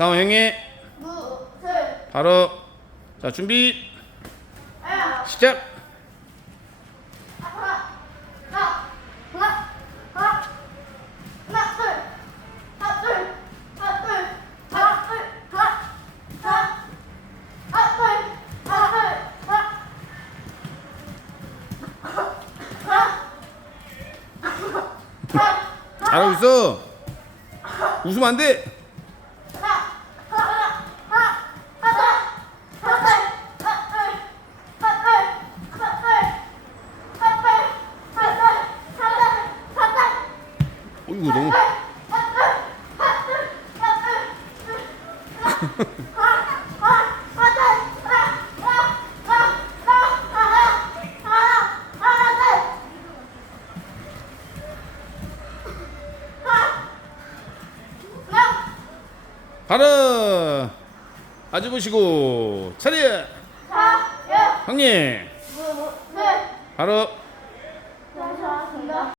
상호 형이. 바로 자 준비. 아 시작. 잘하고 있어. 웃으면 안돼 어이구 너무 바로 아주 보시고 차례. 형님. 바로